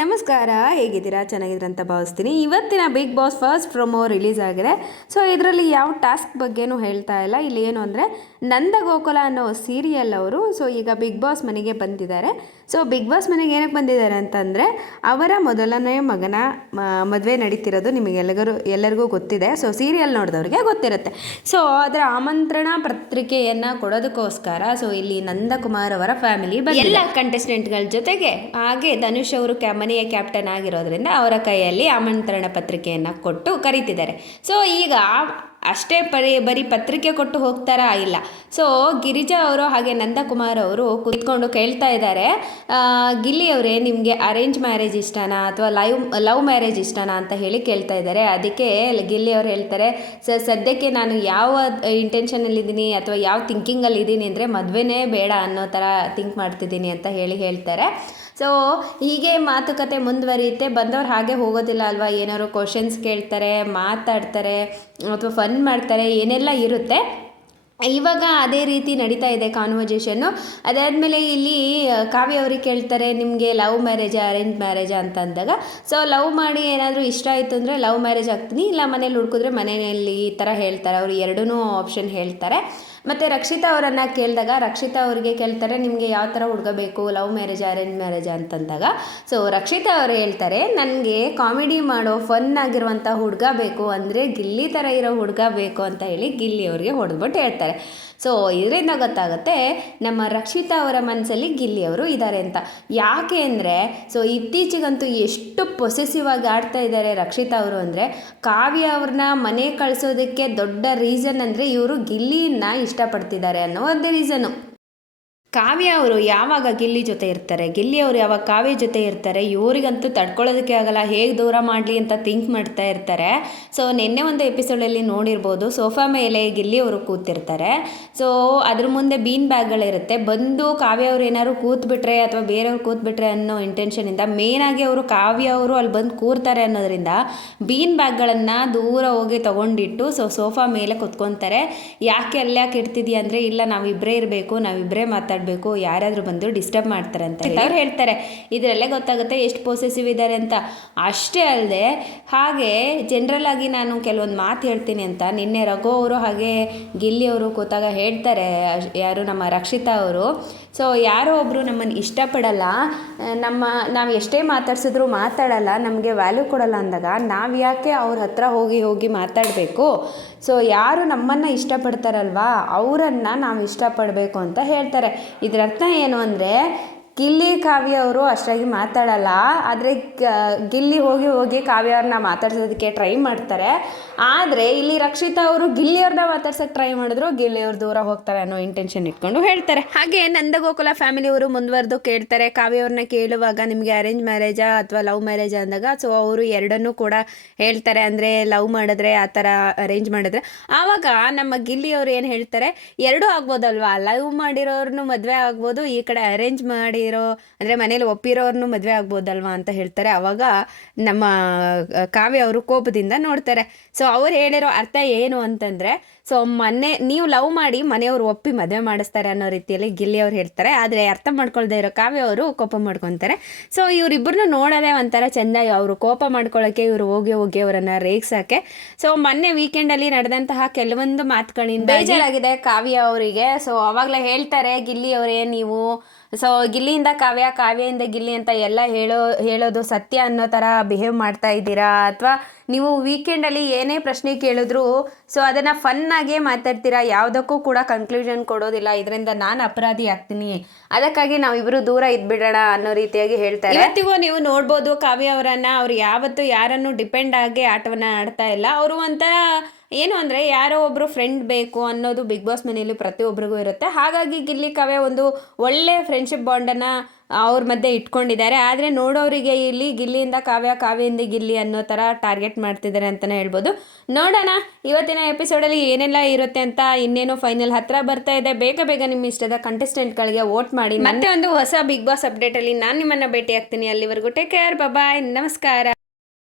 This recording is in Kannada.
ನಮಸ್ಕಾರ, ಹೇಗಿದ್ದೀರಾ? ಚೆನ್ನಾಗಿದ್ದೀರಾ ಅಂತ ಭಾವಿಸ್ತೀನಿ. ಇವತ್ತಿನ Bigg Boss first promo release ಆಗಿದೆ. ಸೊ ಇದರಲ್ಲಿ ಯಾವ ಟಾಸ್ಕ್ ಬಗ್ಗೆನೂ ಹೇಳ್ತಾ ಇಲ್ಲ. ಇಲ್ಲಿ ಏನು ಅಂದರೆ ನಂದಗೋಕುಲ ಅನ್ನೋ ಸೀರಿಯಲ್ ಅವರು ಈಗ ಬಿಗ್ ಬಾಸ್ ಮನೆಗೆ ಬಂದಿದ್ದಾರೆ. ಸೊ ಬಿಗ್ ಬಾಸ್ ಮನೆಗೆ ಏನಕ್ಕೆ ಬಂದಿದ್ದಾರೆ ಅಂತಂದರೆ ಅವರ ಮೊದಲನೇ ಮಗನ ಮದುವೆ ನಡೀತಿರೋದು ಎಲ್ಲರಿಗೂ ಗೊತ್ತಿದೆ. ಸೊ ಸೀರಿಯಲ್ ನೋಡಿದವ್ರಿಗೆ ಗೊತ್ತಿರುತ್ತೆ. ಸೊ ಅದರ ಆಮಂತ್ರಣ ಪತ್ರಿಕೆಯನ್ನು ಕೊಡೋದಕ್ಕೋಸ್ಕರ ಇಲ್ಲಿ ನಂದಕುಮಾರ್ ಅವರ ಫ್ಯಾಮಿಲಿ ಎಲ್ಲ ಕಂಟೆಸ್ಟೆಂಟ್ಗಳ ಜೊತೆಗೆ ಹಾಗೆ ಧನುಷ್ ಅವರು ಮನೆಯ ಕ್ಯಾಪ್ಟನ್ ಆಗಿರೋದ್ರಿಂದ ಅವರ ಕೈಯಲ್ಲಿ ಆಮಂತ್ರಣ ಪತ್ರಿಕೆಯನ್ನು ಕೊಟ್ಟು ಕರೀತಿದ್ದಾರೆ. ಸೊ ಈಗ ಅಷ್ಟೇ ಬರೀ ಪತ್ರಿಕೆ ಕೊಟ್ಟು ಹೋಗ್ತಾರಾ? ಇಲ್ಲ. ಸೊ ಗಿರಿಜಾ ಅವರು ಹಾಗೆ ನಂದಕುಮಾರ್ ಅವರು ಕೂತ್ಕೊಂಡು ಕೇಳ್ತಾ ಇದ್ದಾರೆ, ಗಿಲ್ಲಿ ಅವರೇ ನಿಮಗೆ ಅರೇಂಜ್ ಮ್ಯಾರೇಜ್ ಇಷ್ಟನಾ ಅಥವಾ ಲವ್ ಮ್ಯಾರೇಜ್ ಇಷ್ಟನಾ ಅಂತ ಹೇಳಿ ಕೇಳ್ತಾ ಇದ್ದಾರೆ. ಅದಕ್ಕೆ ಗಿಲ್ಲಿ ಅವರು ಹೇಳ್ತಾರೆ, ಸದ್ಯಕ್ಕೆ ನಾನು ಯಾವ ಇಂಟೆನ್ಷನಲ್ಲಿದ್ದೀನಿ ಅಥವಾ ಯಾವ ಥಿಂಕಿಂಗಲ್ಲಿದ್ದೀನಿ ಅಂದರೆ ಮದುವೆನೇ ಬೇಡ ಅನ್ನೋ ಥರ ಥಿಂಕ್ ಮಾಡ್ತಿದ್ದೀನಿ ಅಂತ ಹೇಳ್ತಾರೆ. ಸೊ ಹೀಗೆ ಮಾತುಕತೆ ಮುಂದುವರಿಯುತ್ತೆ. ಬಂದವ್ರು ಹಾಗೆ ಹೋಗೋದಿಲ್ಲ ಅಲ್ವಾ, ಏನಾದ್ರು ಕ್ವಶನ್ಸ್ ಕೇಳ್ತಾರೆ, ಮಾತಾಡ್ತಾರೆ ಅಥವಾ ಫನ್ ಮಾಡ್ತಾರೆ, ಏನೆಲ್ಲ ಇರುತ್ತೆ. ಇವಾಗ ಅದೇ ರೀತಿ ನಡೀತಾ ಇದೆ ಕಾನ್ವರ್ಜೇಷನ್ನು. ಅದಾದಮೇಲೆ ಇಲ್ಲಿ ಕಾವ್ಯ ಅವ್ರಿಗೆ ಕೇಳ್ತಾರೆ, ನಿಮಗೆ ಲವ್ ಮ್ಯಾರೇಜಾ ಅರೇಂಜ್ ಮ್ಯಾರೇಜಾ ಅಂತ ಅಂದಾಗ, ಸೊ ಲವ್ ಮಾಡಿ ಏನಾದರೂ ಇಷ್ಟ ಆಯಿತು ಅಂದರೆ ಲವ್ ಮ್ಯಾರೇಜ್ ಆಗ್ತೀನಿ, ಇಲ್ಲ ಮನೇಲಿ ಹುಡ್ಕಿದ್ರೆ ಮನೆಯಲ್ಲಿ ಈ ಥರ ಹೇಳ್ತಾರೆ. ಅವರು ಎರಡೂ ಆಪ್ಷನ್ ಹೇಳ್ತಾರೆ. ಮತ್ತು ರಕ್ಷಿತಾ ಅವರನ್ನು ಕೇಳಿದಾಗ ರಕ್ಷಿತಾ ಅವರಿಗೆ ಕೇಳ್ತಾರೆ, ನಿಮಗೆ ಯಾವ ಥರ ಹುಡುಗ ಬೇಕು, ಲವ್ ಮ್ಯಾರೇಜಾ ಅರೇಂಜ್ ಮ್ಯಾರೇಜಾ ಅಂತಂದಾಗ, ಸೊ ರಕ್ಷಿತಾ ಅವರು ಹೇಳ್ತಾರೆ, ನನಗೆ ಕಾಮಿಡಿ ಮಾಡೋ ಫನ್ ಆಗಿರುವಂಥ ಹುಡುಗ ಬೇಕು, ಅಂದರೆ ಗಿಲ್ಲಿ ಥರ ಇರೋ ಹುಡುಗ ಬೇಕು ಅಂತ ಹೇಳಿ ಗಿಲ್ಲಿ ಅವರಿಗೆ ಹೊಡೆದ್ಬಿಟ್ಟು ಹೇಳ್ತಾರೆ. ಸೊ ಇದರಿಂದ ಗೊತ್ತಾಗುತ್ತೆ ನಮ್ಮ ರಕ್ಷಿತಾ ಅವರ ಮನಸ್ಸಲ್ಲಿ ಗಿಲ್ಲಿ ಅವರು ಇದ್ದಾರೆ ಅಂತ. ಯಾಕೆ ಅಂದರೆ ಇತ್ತೀಚೆಗಂತೂ ಎಷ್ಟು ಪೊಸೆಸಿವ್ ಆಗಿ ಆಡ್ತಾ ಇದ್ದಾರೆ ರಕ್ಷಿತಾ ಅವರು ಅಂದರೆ, ಕಾವ್ಯ ಅವ್ರನ್ನ ಮನೆ ಕಳಿಸೋದಕ್ಕೆ ದೊಡ್ಡ ರೀಸನ್ ಅಂದರೆ ಇವರು ಗಿಲ್ಲಿಯನ್ನು ಇಷ್ಟಪಡ್ತಿದ್ದಾರೆ ಅನ್ನೋ ಒಂದೇ ರೀಸನ್ನು. ಕಾವ್ಯ ಅವರು ಯಾವಾಗ ಗಿಲ್ಲಿ ಜೊತೆ ಇರ್ತಾರೆ, ಗಿಲ್ಲಿ ಅವರು ಯಾವಾಗ ಕಾವ್ಯ ಜೊತೆ ಇರ್ತಾರೆ, ಇವರಿಗಂತೂ ತಡ್ಕೊಳ್ಳೋದಕ್ಕೆ ಆಗಲ್ಲ, ಹೇಗೆ ದೂರ ಮಾಡಲಿ ಅಂತ ಥಿಂಕ್ ಮಾಡ್ತಾ ಇರ್ತಾರೆ. ಸೊ ನಿನ್ನೆ ಒಂದು ಎಪಿಸೋಡಲ್ಲಿ ನೋಡಿರ್ಬೋದು, ಸೋಫಾ ಮೇಲೆ ಗಿಲ್ಲಿ ಅವರು ಕೂತಿರ್ತಾರೆ. ಸೊ ಅದ್ರ ಮುಂದೆ ಬೀನ್ ಬ್ಯಾಗ್ಗಳಿರುತ್ತೆ. ಬಂದು ಕಾವ್ಯ ಅವರು ಏನಾದ್ರು ಕೂತ್ಬಿಟ್ರೆ ಅಥವಾ ಬೇರೆಯವ್ರು ಕೂತ್ಬಿಟ್ರೆ ಅನ್ನೋ ಇಂಟೆನ್ಷನಿಂದ ಮೇನಾಗಿ ಅವರು ಕಾವ್ಯ ಅವರು ಅಲ್ಲಿ ಬಂದು ಕೂರ್ತಾರೆ ಅನ್ನೋದ್ರಿಂದ ಬೀನ್ ಬ್ಯಾಗ್ಗಳನ್ನು ದೂರ ಹೋಗಿ ತೊಗೊಂಡಿಟ್ಟು ಸೋಫಾ ಮೇಲೆ ಕೂತ್ಕೊತಾರೆ. ಯಾಕೆ ಅಲ್ಯಾಕೆ ಇಡ್ತಿದ್ಯಾ ಅಂದರೆ, ಇಲ್ಲ ನಾವಿಬ್ಬರೇ ಇರಬೇಕು, ನಾವಿಬ್ಬರೇ ಮಾತಾಡಬೇಕು, ಯಾರಾದರೂ ಬಂದು ಡಿಸ್ಟರ್ಬ್ ಮಾಡ್ತಾರೆ ಅಂತ ಅವ್ರು ಹೇಳ್ತಾರೆ. ಇದರಲ್ಲೇ ಗೊತ್ತಾಗುತ್ತೆ ಎಷ್ಟು ಪೊಸೆಸಿವ್ ಇದ್ದಾರೆ ಅಂತ. ಅಷ್ಟೇ ಅಲ್ಲದೆ ಹಾಗೆ ಜನರಲ್ ಆಗಿ ನಾನು ಕೆಲವೊಂದು ಮಾತು ಹೇಳ್ತೀನಿ ಅಂತ ನಿನ್ನೆ ರಘು ಅವರು ಹಾಗೆ ಗಿಲ್ಲಿ ಅವರು ಕೂತಾಗ ಹೇಳ್ತಾರೆ, ಯಾರು ನಮ್ಮ ರಕ್ಷಿತಾ ಅವರು. ಸೊ ಯಾರೋ ಒಬ್ಬರು ನಮ್ಮನ್ನು ಇಷ್ಟಪಡಲ್ಲ, ನಾವು ಎಷ್ಟೇ ಮಾತಾಡ್ಸಿದ್ರು ಮಾತಾಡಲ್ಲ, ನಮಗೆ ವ್ಯಾಲ್ಯೂ ಕೊಡಲ್ಲ ಅಂದಾಗ ನಾವು ಯಾಕೆ ಅವ್ರ ಹತ್ರ ಹೋಗಿ ಮಾತಾಡಬೇಕು? ಸೊ ಯಾರು ನಮ್ಮನ್ನು ಇಷ್ಟಪಡ್ತಾರಲ್ವಾ ಅವರನ್ನು ನಾವು ಇಷ್ಟಪಡಬೇಕು ಅಂತ ಹೇಳ್ತಾರೆ. ಇದರ ಅರ್ಥ ಏನು ಅಂದರೆ, ಗಿಲ್ಲಿ ಕಾವ್ಯ ಅವರು ಅಷ್ಟಾಗಿ ಮಾತಾಡಲ್ಲ, ಆದರೆ ಗಿಲ್ಲಿ ಹೋಗಿ ಕಾವ್ಯ ಅವ್ರನ್ನ ಮಾತಾಡ್ಸೋದಕ್ಕೆ ಟ್ರೈ ಮಾಡ್ತಾರೆ. ಆದರೆ ಇಲ್ಲಿ ರಕ್ಷಿತಾ ಅವರು ಗಿಲ್ಲಿ ಅವ್ರನ್ನ ಮಾತಾಡ್ಸೋಕ್ಕೆ ಟ್ರೈ ಮಾಡಿದ್ರು, ಗಿಲ್ಲಿ ಅವ್ರು ದೂರ ಹೋಗ್ತಾರೆ ಅನ್ನೋ ಇಂಟೆನ್ಷನ್ ಇಟ್ಕೊಂಡು ಹೇಳ್ತಾರೆ. ಹಾಗೆ ನಂದಗೋಕುಲ ಫ್ಯಾಮಿಲಿಯವರು ಮುಂದುವರೆದು ಕೇಳ್ತಾರೆ, ಕಾವ್ಯ ಅವ್ರನ್ನ ಕೇಳುವಾಗ ನಿಮಗೆ ಅರೇಂಜ್ ಮ್ಯಾರೇಜಾ ಅಥವಾ ಲವ್ ಮ್ಯಾರೇಜಾ ಅಂದಾಗ, ಸೊ ಅವರು ಎರಡನ್ನೂ ಕೂಡ ಹೇಳ್ತಾರೆ. ಅಂದರೆ ಲವ್ ಮಾಡಿದ್ರೆ ಆ ಥರ ಅರೇಂಜ್ ಮಾಡಿದ್ರೆ, ಆವಾಗ ನಮ್ಮ ಗಿಲ್ಲಿ ಅವರು ಏನು ಹೇಳ್ತಾರೆ, ಎರಡೂ ಆಗ್ಬೋದಲ್ವಾ, ಲವ್ ಮಾಡಿರೋರ್ನು ಮದುವೆ ಆಗ್ಬೋದು, ಈ ಕಡೆ ಅರೇಂಜ್ ಮಾಡಿ ಅಂದರೆ ಮನೇಲಿ ಒಪ್ಪಿರೋರ್ನು ಮದುವೆ ಆಗ್ಬೋದಲ್ವಾ ಅಂತ ಹೇಳ್ತಾರೆ. ಅವಾಗ ನಮ್ಮ ಕಾವ್ಯ ಅವರು ಕೋಪದಿಂದ ನೋಡ್ತಾರೆ. ಸೊ ಅವ್ರು ಹೇಳಿರೋ ಅರ್ಥ ಏನು ಅಂತಂದರೆ, ಸೊ ನೀವು ಲವ್ ಮಾಡಿ ಮನೆಯವರು ಒಪ್ಪಿ ಮದುವೆ ಮಾಡಿಸ್ತಾರೆ ಅನ್ನೋ ರೀತಿಯಲ್ಲಿ ಗಿಲ್ಲಿ ಅವ್ರು ಹೇಳ್ತಾರೆ. ಆದರೆ ಅರ್ಥ ಮಾಡ್ಕೊಳ್ದೇ ಇರೋ ಕಾವ್ಯ ಅವರು ಕೋಪ ಮಾಡ್ಕೊತಾರೆ. ಸೊ ಇವರಿಬ್ಬರನ್ನು ನೋಡೋದೇ ಒಂಥರ ಚೆಂದ, ಅವರು ಕೋಪ ಮಾಡ್ಕೊಳ್ಳೋಕ್ಕೆ ಇವರು ಹೋಗಿ ಅವರನ್ನು ರೇಗ್ಸೋಕ್ಕೆ. ಸೊ ಮೊನ್ನೆ ವೀಕೆಂಡಲ್ಲಿ ನಡೆದಂತಹ ಕೆಲವೊಂದು ಮಾತುಗಳಿಂದ ಬೇಜಾರಾಗಿದೆ ಕಾವ್ಯ ಅವರಿಗೆ. ಸೊ ಅವಾಗಲೇ ಹೇಳ್ತಾರೆ ಗಿಲ್ಲಿ ಅವರೇ, ನೀವು ಸೊ ಗಿಲ್ಲಿಯಿಂದ ಕಾವ್ಯದಿಂದ ಗಿಲ್ಲಿ ಅಂತ ಎಲ್ಲ ಹೇಳೋದು ಸತ್ಯ ಅನ್ನೋ ಥರ ಬಿಹೇವ್ ಮಾಡ್ತಾ ಇದ್ದೀರಾ, ಅಥವಾ ನೀವು ವೀಕೆಂಡಲ್ಲಿ ಏನೇ ಪ್ರಶ್ನೆ ಕೇಳಿದ್ರು ಸೊ ಅದನ್ನು ಫನ್ನಾಗೇ ಮಾತಾಡ್ತೀರಾ, ಯಾವುದಕ್ಕೂ ಕೂಡ ಕನ್ಕ್ಲೂಷನ್ ಕೊಡೋದಿಲ್ಲ, ಇದರಿಂದ ನಾನು ಅಪರಾಧಿ ಆಗ್ತೀನಿ, ಅದಕ್ಕಾಗಿ ನಾವಿಬ್ಬರು ದೂರ ಇದ್ಬಿಡೋಣ ಅನ್ನೋ ರೀತಿಯಾಗಿ ಹೇಳ್ತಾರೆ. ಇವತ್ತಿಗೂ ನೀವು ನೋಡ್ಬೋದು ಕಾವ್ಯ ಅವರನ್ನು, ಅವ್ರು ಯಾವತ್ತೂ ಯಾರನ್ನು ಡಿಪೆಂಡ್ ಆಗಿ ಆಟವನ್ನು ಆಡ್ತಾ ಇಲ್ಲ. ಅವರು ಒಂಥರ ಏನು ಅಂದರೆ, ಯಾರೋ ಒಬ್ಬರು ಫ್ರೆಂಡ್ ಬೇಕು ಅನ್ನೋದು ಬಿಗ್ ಬಾಸ್ ಮನೆಯಲ್ಲಿ ಪ್ರತಿಯೊಬ್ಬರಿಗೂ ಇರುತ್ತೆ. ಹಾಗಾಗಿ ಗಿಲ್ಲಿ ಕಾವ್ಯ ಒಂದು ಒಳ್ಳೆ ಫ್ರೆಂಡ್ಶಿಪ್ ಬಾಂಡನ್ನು ಅವ್ರ ಮಧ್ಯೆ ಇಟ್ಕೊಂಡಿದ್ದಾರೆ. ಆದರೆ ನೋಡೋರಿಗೆ ಇಲ್ಲಿ ಗಿಲ್ಲಿಯಿಂದ ಕಾವ್ಯದಿಂದ ಗಿಲ್ಲಿ ಅನ್ನೋ ಥರ ಟಾರ್ಗೆಟ್ ಮಾಡ್ತಿದ್ದಾರೆ ಅಂತಲೇ ಹೇಳ್ಬೋದು. ನೋಡೋಣ ಇವತ್ತಿನ ಎಪಿಸೋಡಲ್ಲಿ ಏನೆಲ್ಲ ಇರುತ್ತೆ ಅಂತ. ಇನ್ನೇನು ಫೈನಲ್ ಹತ್ರ ಬರ್ತಾ ಇದೆ. ಬೇಗ ನಿಮ್ಮ ಇಷ್ಟದ ಕಂಟೆಸ್ಟೆಂಟ್ಗಳಿಗೆ ವೋಟ್ ಮಾಡಿ. ಮತ್ತೆ ಒಂದು ಹೊಸ ಬಿಗ್ ಬಾಸ್ ಅಪ್ಡೇಟಲ್ಲಿ ನಾನು ನಿಮ್ಮನ್ನು ಭೇಟಿ ಆಗ್ತೀನಿ. ಅಲ್ಲಿವರೆಗೂ ಟೇಕ್ ಕೇರ್, ಬಾಯ್, ನಮಸ್ಕಾರ.